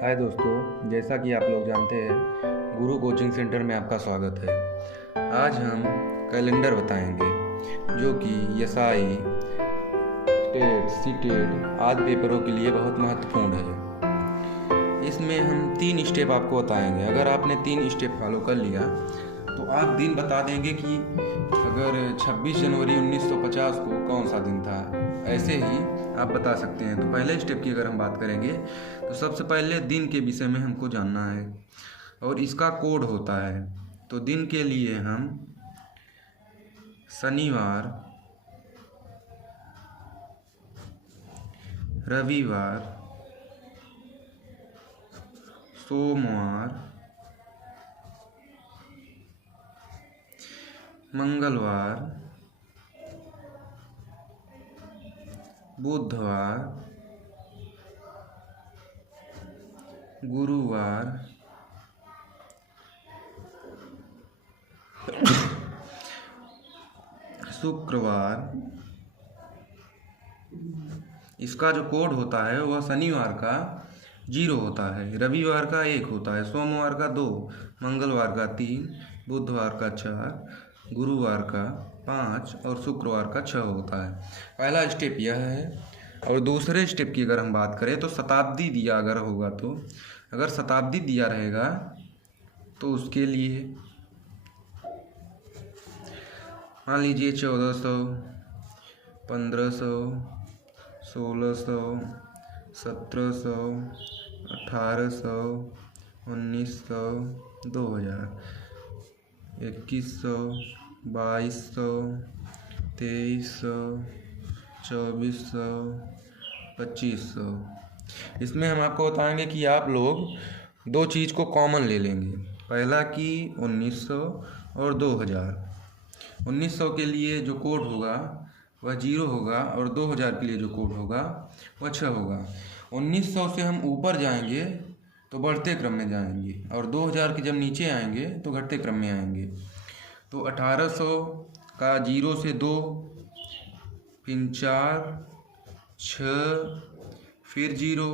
हाय दोस्तों, जैसा कि आप लोग जानते हैं, गुरु कोचिंग सेंटर में आपका स्वागत है। आज हम कैलेंडर बताएंगे जो कि एसआई, टेट, सीटेट आदि पेपरों के लिए बहुत महत्वपूर्ण है। इसमें हम 3 स्टेप आपको बताएंगे। अगर आपने 3 स्टेप फॉलो कर लिया तो आप दिन बता देंगे कि अगर 26 जनवरी 1950 को कौन सा दिन था, ऐसे ही आप बता सकते हैं। तो पहले स्टेप की अगर हम बात करेंगे तो सबसे पहले दिन के विषय में हमको जानना है और इसका कोड होता है। तो दिन के लिए हम शनिवार, रविवार, सोमवार, मंगलवार, बुधवार, गुरुवार, शुक्रवार। इसका जो कोड होता है वह शनिवार का 0 होता है, रविवार का 1 होता है, सोमवार का 2, मंगलवार का 3, बुधवार का 4, गुरुवार का 5 और शुक्रवार का 6 होता है। पहला स्टेप यह है। और दूसरे स्टेप की अगर हम बात करें तो शताब्दी दिया अगर होगा, तो अगर शताब्दी दिया रहेगा तो उसके लिए मान लीजिए 1400, 1500, 1600, 1700, 1800, 1900, 2000, 2100, 2200, 2300, 2400, 2500। इसमें हम आपको बताएंगे कि आप लोग 2 चीज़ को कॉमन ले लेंगे। पहला कि 1900 और 2000। 1900 के लिए जो कोड होगा वह 0 होगा और 2000 के लिए जो कोड होगा वह 6 होगा। 1900 से हम ऊपर जाएंगे तो बढ़ते क्रम में जाएंगे और 2000 के जब नीचे आएंगे तो घटते क्रम में आएंगे। तो 1800 का 0 से 2, फिर 4, 6, फिर 0,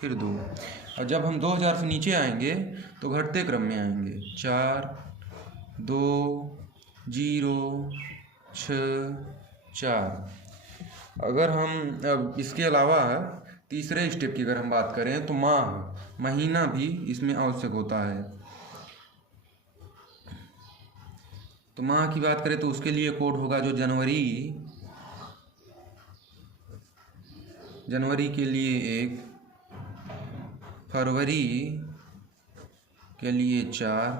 फिर 2। और जब हम 2000 से नीचे आएंगे तो घटते क्रम में आएंगे। 4, 2, 0, 6, 4। अगर हम अब इसके अलावा तीसरे स्टेप की अगर हम बात करें तो महीना भी इसमें आवश्यक होता है। तो माह की बात करें तो उसके लिए कोड होगा जो जनवरी के लिए 1, फरवरी के लिए 4,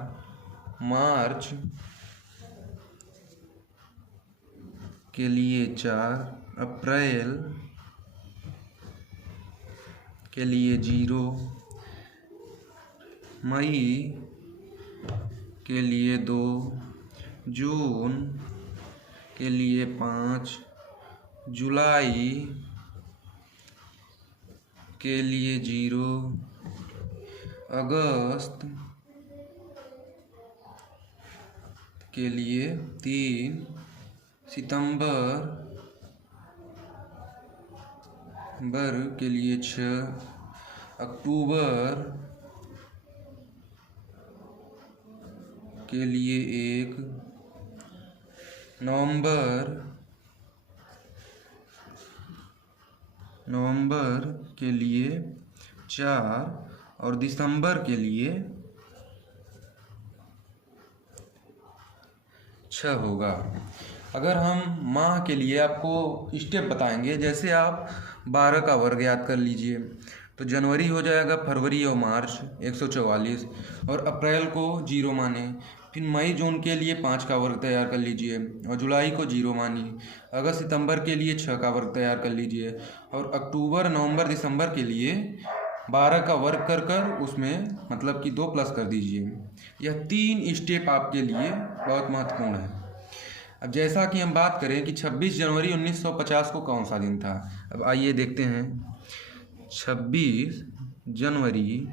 मार्च के लिए 4, अप्रैल के लिए 0, मई के लिए 2, जून के लिए 5, जुलाई के लिए 0, अगस्त के लिए 3, सितंबर के लिए 6, अक्टूबर के लिए 1, नवंबर के लिए 4 और दिसंबर के लिए 6 होगा। अगर हम माह के लिए आपको स्टेप बताएंगे, जैसे आप 12 का वर्ग याद कर लीजिए तो जनवरी हो जाएगा, फरवरी और मार्च 144 और अप्रैल को 0 माने। फिर मई जून के लिए 5 का वर्ग तैयार कर लीजिए और जुलाई को 0 मानिए। अगस्त सितंबर के लिए 6 का वर्ग तैयार कर लीजिए और अक्टूबर नवंबर दिसंबर के लिए 12 का वर्ग कर कर उसमें मतलब कि 2 प्लस कर दीजिए। यह 3 स्टेप आपके लिए बहुत महत्वपूर्ण है। अब जैसा कि हम बात करें कि 26 जनवरी 1950 को कौन सा दिन था, अब आइए देखते हैं। 26 जनवरी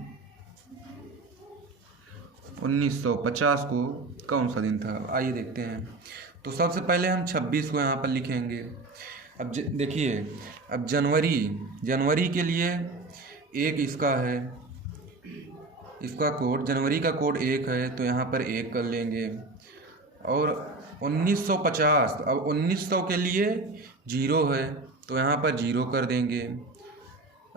1950 को कौन सा दिन था, आइए देखते हैं। तो सबसे पहले हम 26 को यहाँ पर लिखेंगे। अब देखिए, अब जनवरी के लिए 1 इसका है, इसका कोड, जनवरी का कोड 1 है तो यहाँ पर 1 कर लेंगे। और 1950, अब 1900 के लिए 0 है तो यहाँ पर 0 कर देंगे।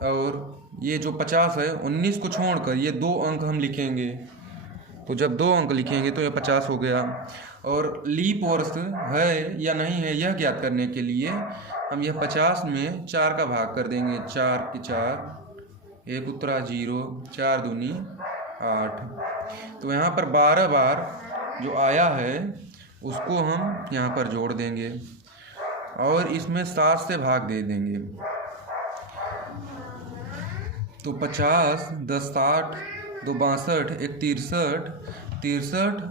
और ये जो 50 है, 19 को छोड़कर ये 2 अंक हम लिखेंगे, तो जब 2 अंक लिखेंगे तो ये 50 हो गया। और लीप वर्ष है या नहीं है यह ज्ञात करने के लिए हम यह 50 में 4 का भाग कर देंगे। 4 के 4, 1 उत्तरा 0, 4 दूनी 8। तो यहाँ पर 12 बार जो आया है उसको हम यहाँ पर जोड़ देंगे और इसमें 7 से भाग दे देंगे। तो 50, 10 60, 2 62, 1 63, 63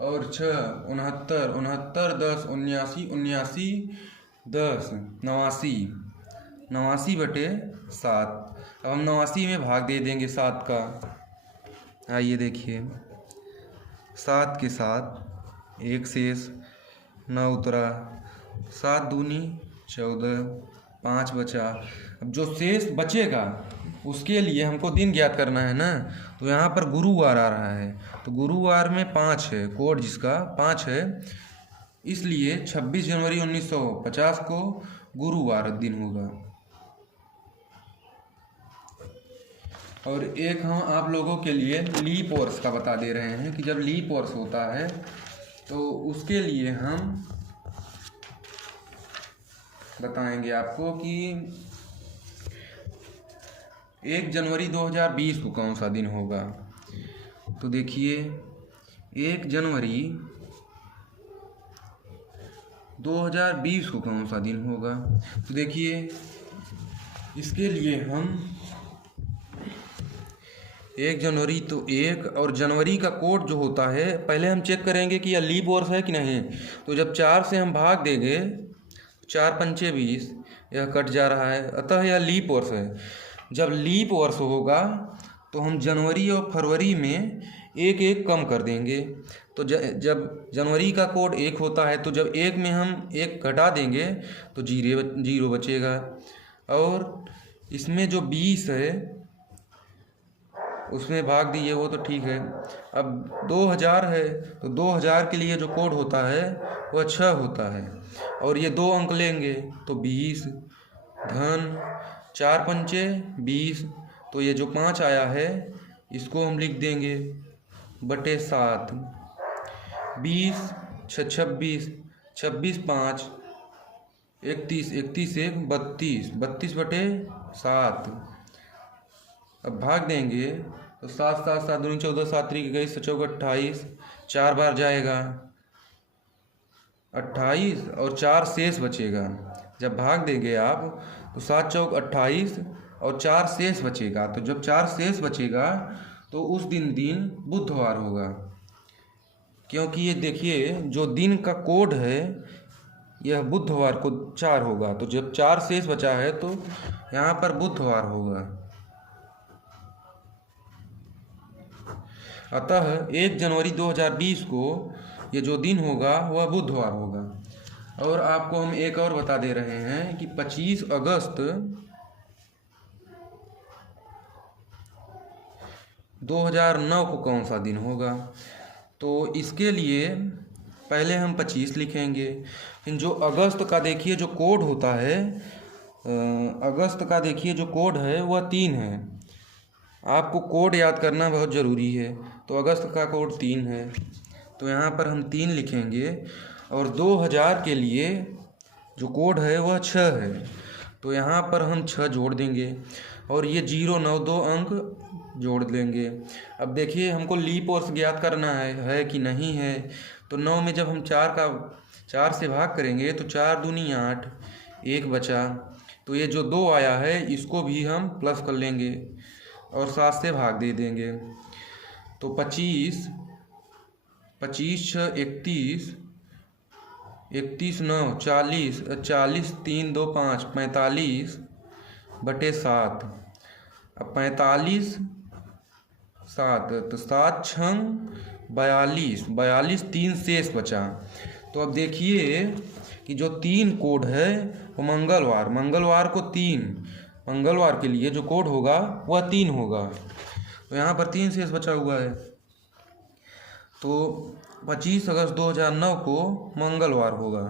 और 6 69, 69 10 79, 79 10 89, 89 बटे 7। अब हम 89 में भाग दे देंगे 7 का। आइए देखिए, 7 के 7, 1 शेष, 9 उतरा, 7 दूनी 14, 5 बचा। अब जो शेष बचेगा उसके लिए हमको दिन ज्ञात करना है ना, तो यहाँ पर गुरुवार आ रहा है, तो गुरुवार में 5 है, कोड जिसका 5 है, इसलिए 26 जनवरी 1950 को गुरुवार दिन होगा। और एक हम आप लोगों के लिए लीप वर्ष का बता दे रहे हैं कि जब लीप वर्ष होता है तो उसके लिए हम बताएंगे आपको कि 1 जनवरी 2020 को कौन सा दिन होगा। तो देखिए, 1 जनवरी 2020 को कौन सा दिन होगा। तो देखिए, इसके लिए हम 1 जनवरी तो 1 और जनवरी का कोड जो होता है पहले हम चेक करेंगे कि यह लीप वर्ष है कि नहीं। तो जब 4 से हम भाग देंगे, 4 पंचे 20, यह कट जा रहा है, अतः यह लीप वर्ष है। जब लीप वर्ष होगा तो हम जनवरी और फरवरी में 1 1 कम कर देंगे। तो जब जनवरी का कोड 1 होता है तो जब 1 में हम 1 घटा देंगे तो 0 बचेगा। और इसमें जो 20 है उसमें भाग दिए वो तो ठीक है। अब 2000 है तो 2000 के लिए जो कोड होता है वह 6 होता है और ये 2 अंक लेंगे तो 20 धन 4 पंचे 20, तो ये जो 5 आया है इसको हम लिख देंगे बटे 7। 20 6 26, 26 5 31, 31 1 32, 32 बटे 7। अब भाग देंगे तो 7 7 7 दूनी 14, 7 3 21, 7 चौक 28, 4 बार जाएगा 28 और 4 शेष बचेगा। जब भाग देंगे आप तो 7 चौक 28 और 4 शेष बचेगा। तो जब 4 शेष बचेगा तो उस दिन बुधवार होगा, क्योंकि ये देखिए जो दिन का कोड है यह बुधवार को 4 होगा। तो जब 4 शेष बचा है तो यहाँ पर बुधवार होगा। अतः 1 जनवरी 2020 को ये जो दिन होगा वह बुधवार होगा। और आपको हम एक और बता दे रहे हैं कि 25 अगस्त 2009 को कौन सा दिन होगा। तो इसके लिए पहले हम 25 लिखेंगे, फिर जो अगस्त का देखिए जो कोड होता है, अगस्त का देखिए जो कोड है वह 3 है। आपको कोड याद करना बहुत ज़रूरी है। तो अगस्त का कोड 3 है, तो यहाँ पर हम 3 लिखेंगे। और 2000 के लिए जो कोड है वह 6 है, तो यहाँ पर हम 6 जोड़ देंगे और ये 0 9 2 अंक जोड़ देंगे। अब देखिए हमको लीप वर्ष ज्ञात करना है कि नहीं है। तो 9 में जब हम 4 से भाग करेंगे तो 4 दूनी 8, 1 बचा। तो ये जो 2 आया है इसको भी हम प्लस कर लेंगे और 7 से भाग दे देंगे। तो 25 25 6 31, 31 9 40, 40 3 2 5 45 बटे 7। अब 45 7, तो 7 6 42, 42 3 शेष बचा। तो अब देखिए कि जो 3 कोड है वो मंगलवार को 3, मंगलवार के लिए जो कोड होगा वह 3 होगा। तो यहाँ पर 3 शेष बचा हुआ है। तो 25 अगस्त 2009 को मंगलवार होगा।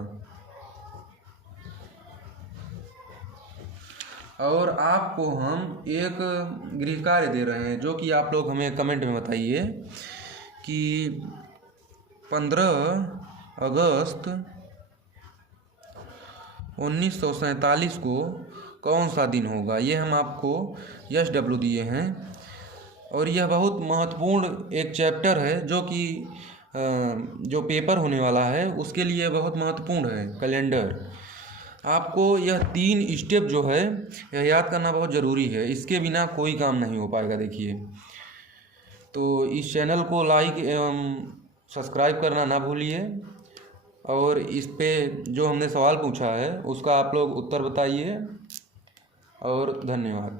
और आपको हम एक गृह कार्य दे रहे हैं, जो कि आप लोग हमें कमेंट में बताइए कि 15 अगस्त 1947 को कौन सा दिन होगा। ये हम आपको SW दिए हैं और यह बहुत महत्वपूर्ण एक चैप्टर है, जो कि जो पेपर होने वाला है उसके लिए बहुत महत्वपूर्ण है। कैलेंडर, आपको यह 3 स्टेप जो है यह याद करना बहुत ज़रूरी है, इसके बिना कोई काम नहीं हो पाएगा। देखिए, तो इस चैनल को लाइक एवं सब्सक्राइब करना ना भूलिए और इस पे जो हमने सवाल पूछा है उसका आप लोग उत्तर बताइए। और धन्यवाद।